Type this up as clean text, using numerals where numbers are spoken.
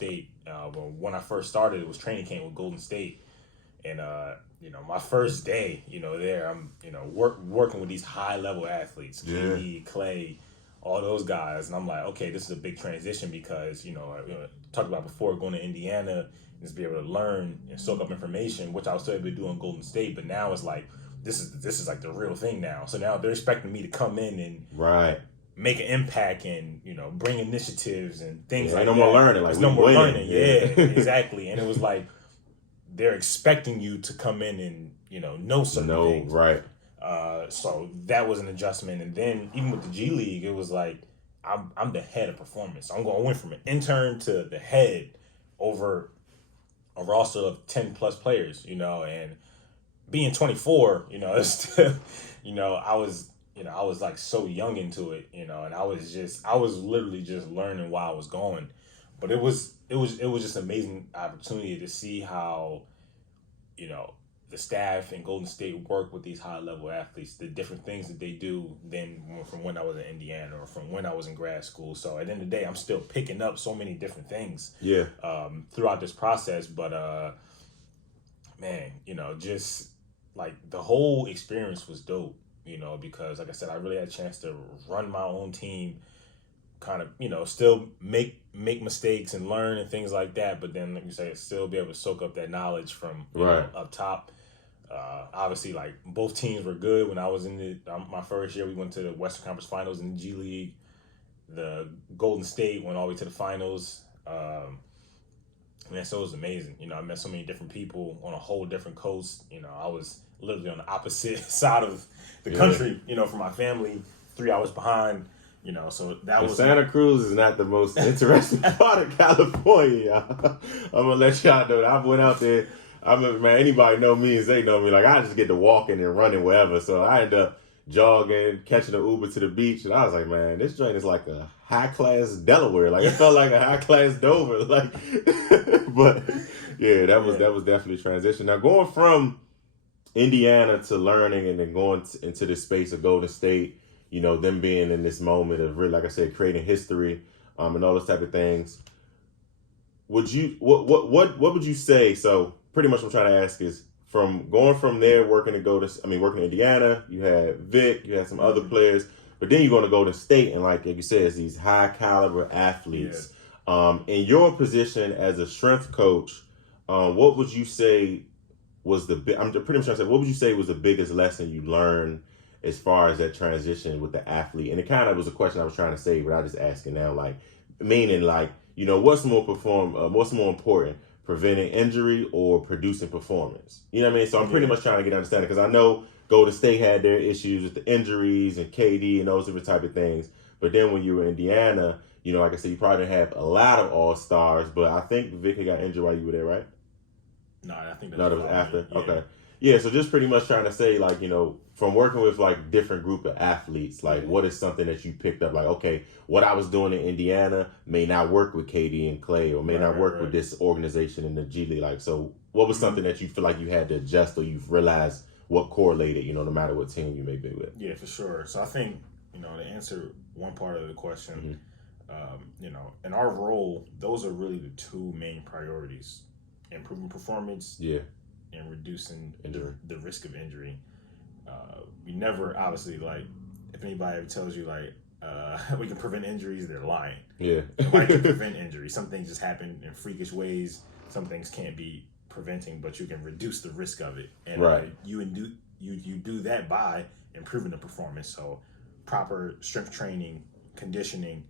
State. When I first started, it was training camp with Golden State. And, my first day, there, I'm, working with these high-level athletes, KD, Clay, all those guys. And I'm like, okay, this is a big transition because, talked about before going to Indiana, just be able to learn and soak up information, which I was still able to do on Golden State. But now it's like, this is like the real thing now. So now they're expecting me to come in and make an impact and, bring initiatives and things like that. No more learning. There's no more learning. Yeah, exactly. And it was like, they're expecting you to come in and, know certain things. Right. So that was an adjustment. And then even with the G League, it was like, I'm the head of performance. So I'm going to went from an intern to the head over a roster of 10 plus players, and being 24, it's still, I was like so young into it, and I was literally just learning while I was going. But it was just an amazing opportunity to see how, the staff in Golden State work with these high level athletes, the different things that they do than from when I was in Indiana or from when I was in grad school. So at the end of the day, I'm still picking up so many different things throughout this process. But man, just like the whole experience was dope, because like I said, I really had a chance to run my own team, kind of, still make mistakes and learn and things like that. But then, like you say, still be able to soak up that knowledge from up top. Obviously, like both teams were good. When I was in my first year, we went to the Western Conference Finals in the G League. The Golden State went all the way to the finals. Man, so it was amazing. I met so many different people on a whole different coast. I was literally on the opposite side of the country, from my family, 3 hours behind. So that was Santa Cruz is not the most interesting part of California. I'm gonna let y'all know that I went out there. Anybody know me as they know me. Like I just get to walking and running wherever. So I end up jogging, catching an Uber to the beach, and I was like, man, this joint is like a high class Delaware. Like it felt like a high class Dover. Like, but yeah, that was definitely a transition. Now going from Indiana to learning and then going into this space of Golden State, them being in this moment of really, like I said, creating history, and all those type of things. What would you say? So pretty much what I'm trying to ask is from going from there, working in Indiana, you had Vic, you had some other players, but then you're going to Golden State and like you said, it's these high caliber athletes. In your position as a strength coach, what would you say was I'm pretty much trying to say, what would you say was the biggest lesson you learned as far as that transition with the athlete? And it kind of was a question I was trying to say, but I was just asking now, like, meaning like, what's more important, preventing injury or producing performance? You know what I mean? So I'm pretty much trying to get understanding because I know Golden State had their issues with the injuries and KD and those different type of things. But then when you were in Indiana, like I said, you probably didn't have a lot of all-stars, but I think Vic got injured while you were there, right? No, I think that was after. Yeah. Okay. Yeah, so just pretty much trying to say, like, from working with, like, different group of athletes, like, what is something that you picked up? Like, okay, what I was doing in Indiana may not work with KD and Clay or may not work with this organization in the G League. Like, so what was something that you feel like you had to adjust or you've realized what correlated, no matter what team you may be with? Yeah, for sure. So I think, to answer one part of the question, in our role, those are really the two main priorities: improving performance and reducing the risk of injury. We never, obviously, like, if anybody ever tells you, like, we can prevent injuries, they're lying. Yeah. Nobody can prevent injuries. Some things just happen in freakish ways. Some things can't be preventing, but you can reduce the risk of it. And you do that by improving the performance. So proper strength training, conditioning,